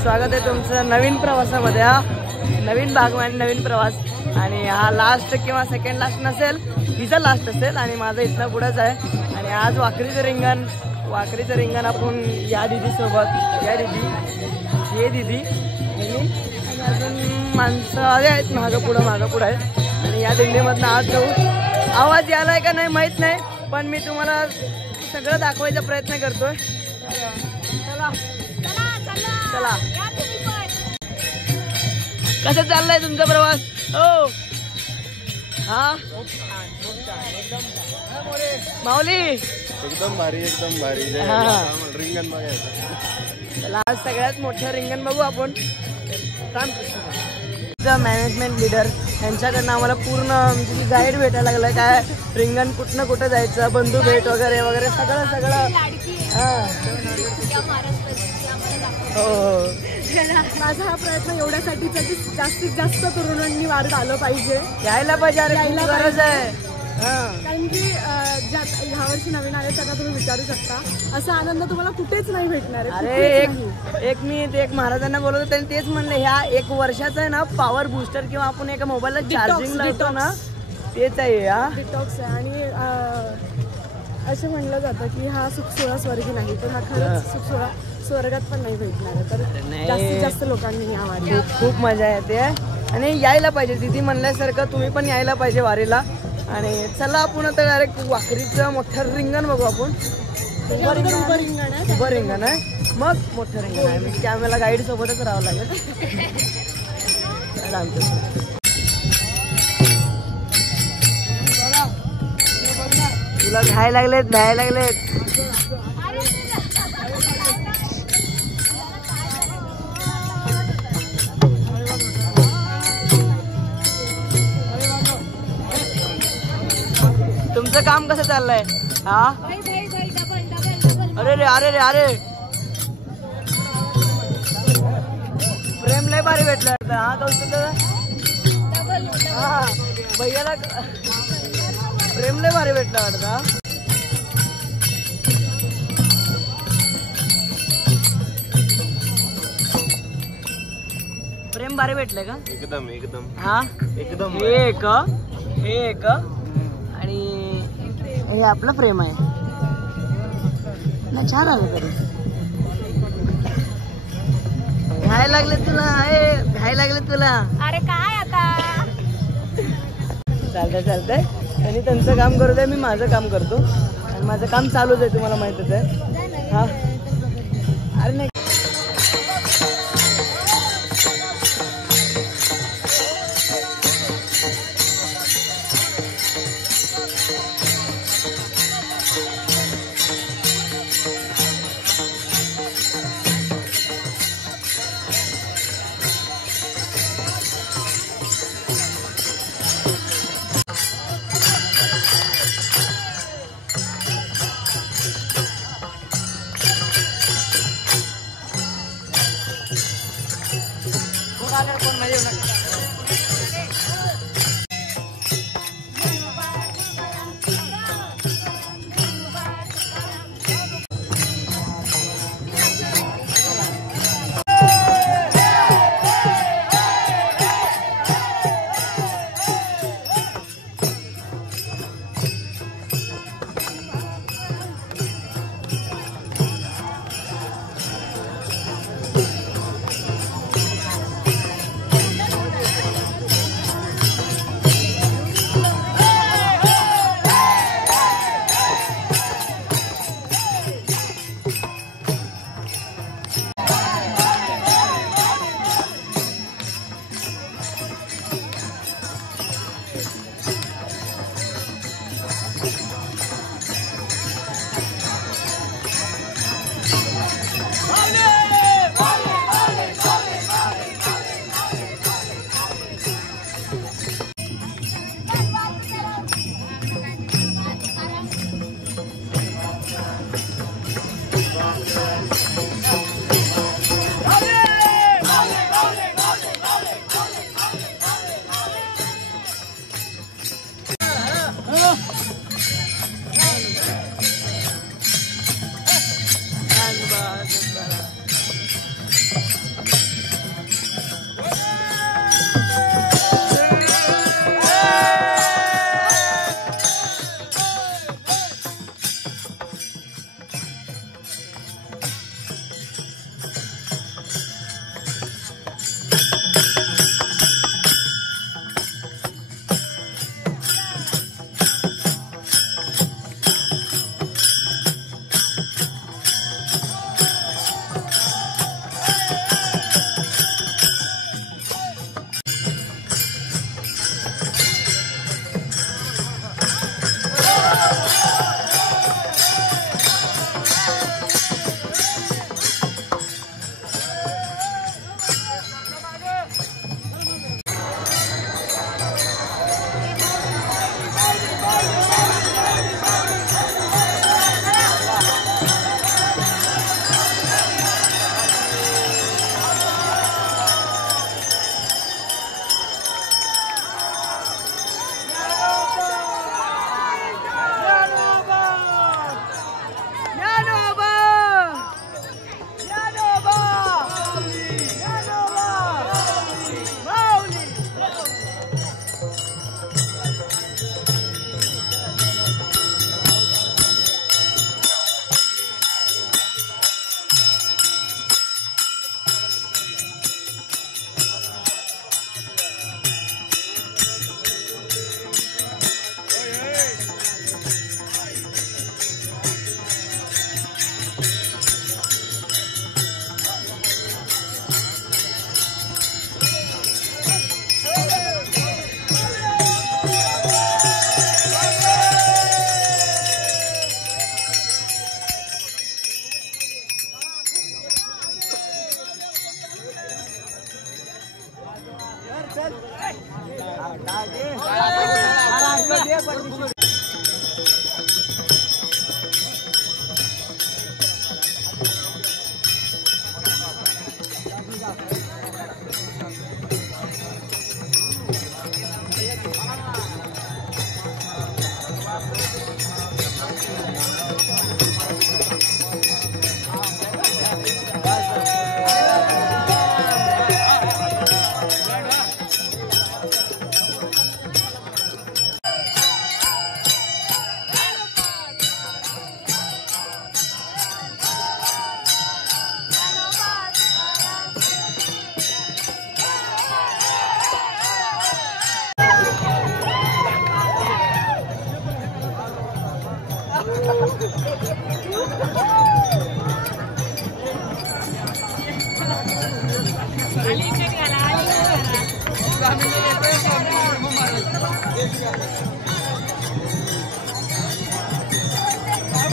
स्वागत आहे तुमचं नवीन प्रवासामध्ये। हा नवीन भाग आणि नवीन प्रवास आणि हा लास्ट किंवा सेकंड लास्ट नसेल, हिचा लास्ट असेल आणि माझं इथनं पुढंच आहे। आणि आज वाखरीचं रिंगण आपण या दीदी सोबत, या दीदी, हे दीदी आणि अजून माणसं आले आहेत मागं पुढं आहेत आणि या दिंडीमधनं आज जाऊ। आवाज यायलाय का नाही माहित नाही, पण मी तुम्हाला सगळं दाखवायचा प्रयत्न करतोय। चला चला, कसं चाललंय तुमचा प्रवास? हो हा माऊली, एकदम भारी रिंगण बघायचं। चला आज सगळ्यात मोठं रिंगण बघू आपण। मॅनेजमेंट लीडर यांच्याकडनं आम्हाला पूर्ण म्हणजे गाईड भेटायला लागलाय, काय रिंगण कुठनं कुठं जायचं, बंधू भेट वगैरे वगैरे सगळं। हो माझा हा प्रयत्न एवढ्यासाठीचा की जास्तीत जास्त तरुणांनी वारीत आलं पाहिजे, यायला पाहिजे, यायला गरज आहे। कारण की ह्या वर्षी नवीन आले त्यांना तुम्ही विचारू शकता, असा आनंद तुम्हाला कुठेच नाही भेटणार आहे। अरे एक महाराजांना बोलवलं होतं, त्यांनी तेच म्हणले ह्या 1 वर्षाचं आहे ना पॉवर बुस्टर किंवा आपण एका मोबाईलला चार्जिंग लावतो ना, तेच आहे हा डिटॉक्स आहे। आणि असं म्हणलं जातं की हा सुखसोळा स्वर्गी नाही, तर हा खरंच सुखसोळा स्वर्गात पण नाही भेटणार आहे। तर जास्तीत जास्त लोकांनी या वारीला खूप मजा येते आणि यायला पाहिजे। दीदी म्हणल्यासारखं तुम्ही पण यायला पाहिजे वारीला। आणि चला आपण आता डायरेक्ट वाखरीचं मोठं रिंगण बघू आपण। उभं रिंगण आहे, मग मोठं रिंगण आहे, म्हणजे आम्हाला गाईड सोबतच राहावं लागेल। तुला घ्यायला लागलेत तुमचं काम कसं चाललंय? हा अरे प्रेम लय भारी भेटलं। हा कौतुक, हा भैयाला प्रेम लय भारी भेटलं वाटतं। प्रेम भारी भेटलंय का? एकदम हा एकदम हे एक आणि हे आपलं प्रेम आहे ना। छान आलं तरी घ्यायला लागले तुला। अरे काय आता चालतंय त्यांनी त्यांचं काम करू द्या, मी माझं काम करतो आणि माझं काम चालूच आहे, तुम्हाला माहितच आहे। हा अरे नाही कोण मध्ये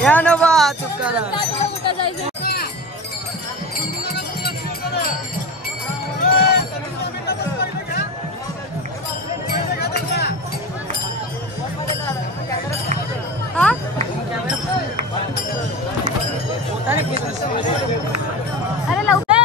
या ना बा तुकाराम अरे लवकर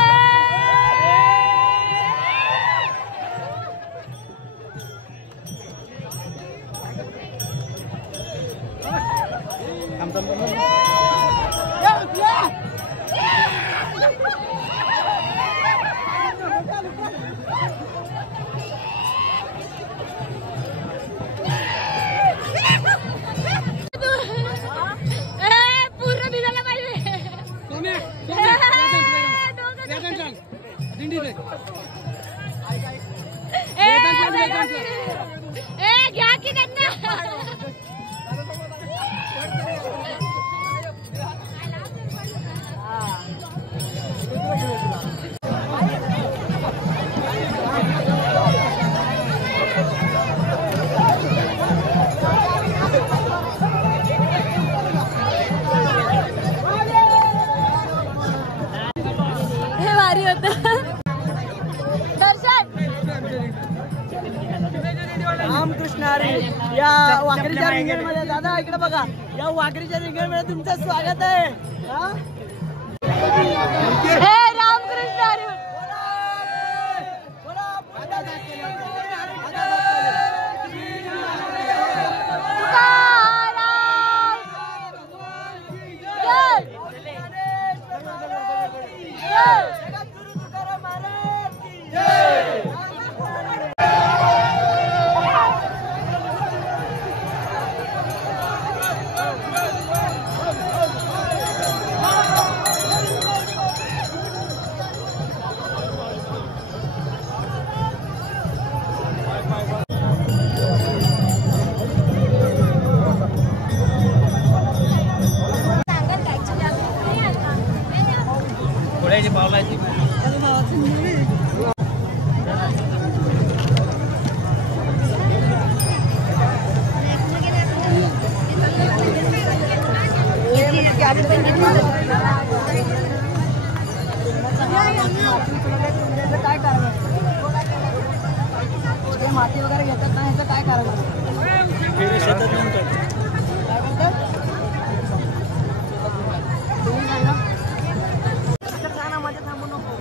घ्या की त्यांना हे भारी होत दर्शन रामकृष्ण हरी. या वाकरीच्या रिंगणमध्ये दादा इकडे बघा, या वाकरीच्या रिंगणमध्ये तुमचं स्वागत आहे. हे रामकृष्ण हरी. काय कारण माती वगैरे घेतात ना, ह्याचं काय कारण मध्ये थांबू नको.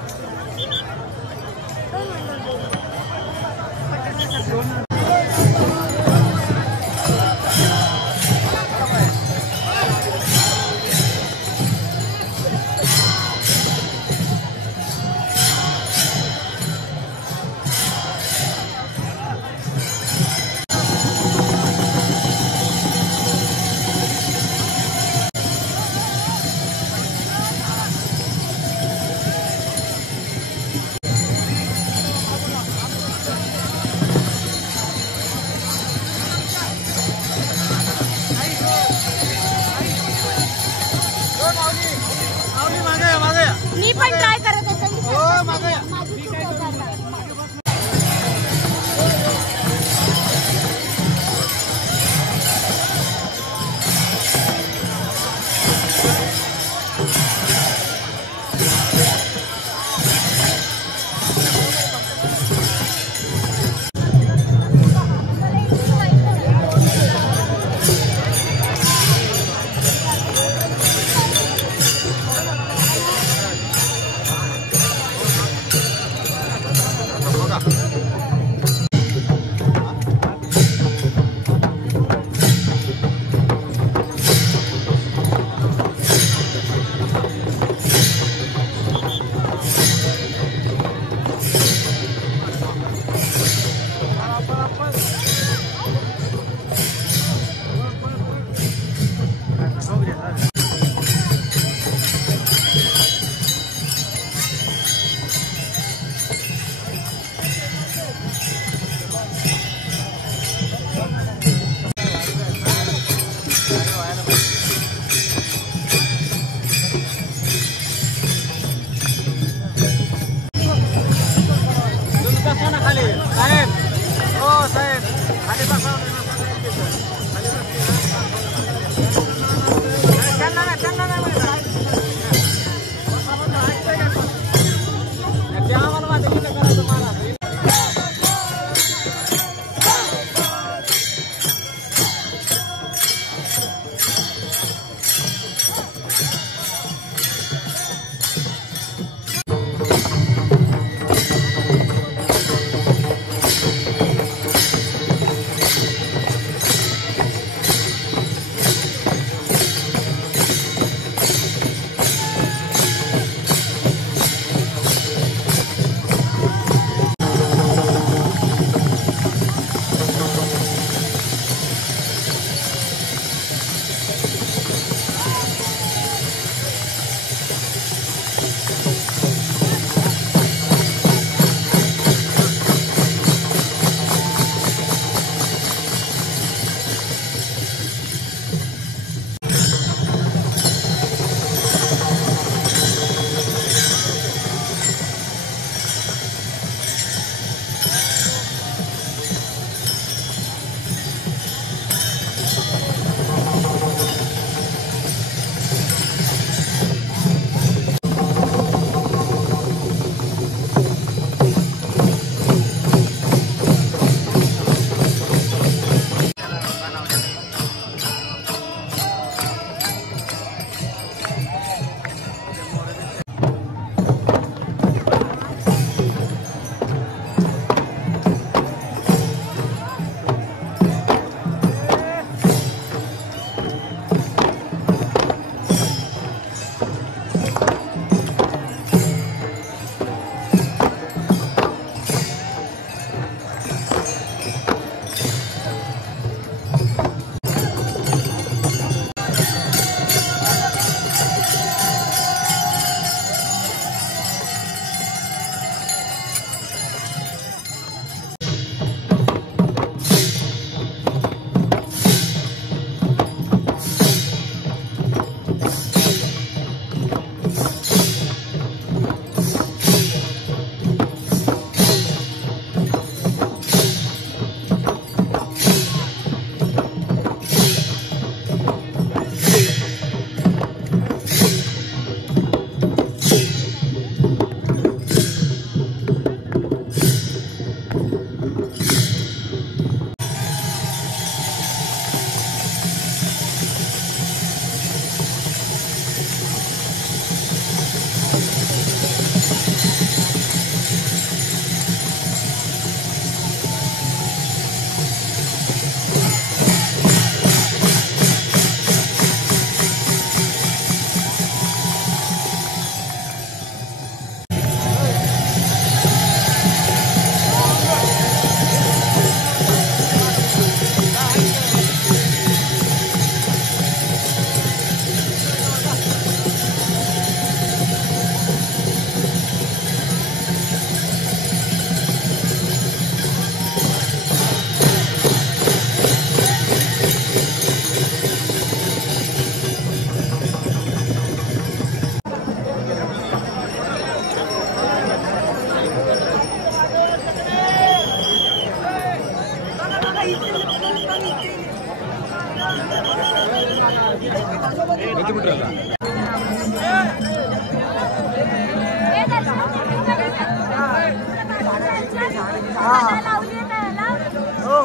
हो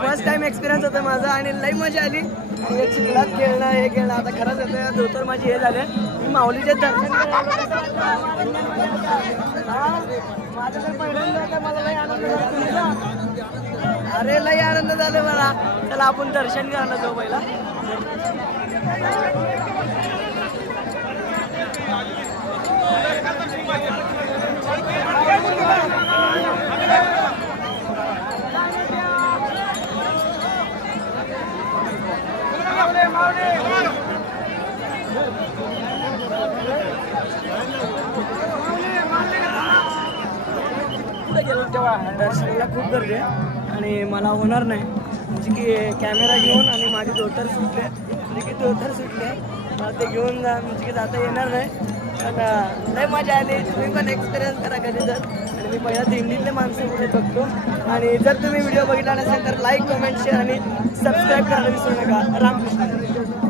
फर्स्ट टाइम एक्सपिरियन्स होतं माझा आणि लई मजा आली. आणि चिखलात खेळणं हे खेळणं आता खरंच येतं धोतर माझी हे झाले. मी माऊलीचे दर्शन माझं तर पहिल्यांदा होतं मला लई आनंद झाला. अरे लई आनंद झाला मला. चला आपण दर्शन करायला जाऊ पहिला. गेलो तेव्हा दर्शनाला खूप गर्दी आहे आणि मला होणार नाही म्हणजे की कॅमेरा घेऊन आणि माझे धोतर सुटले म्हणजे की धोतर सुटले मला ते घेऊन म्हणजे की जाता येणार नाही. पण लय मजा आली. तुम्ही पण एक्सपिरियन्स करा कधी तर. आणि मी पहिला दिंडीतले माणसं पुढे बघतो. आणि जर तुम्ही व्हिडिओ बघितला नसेल तर लाईक कमेंट शेअर आणि सबस्क्राईब करायला विसरू नका. रामकृष्ण.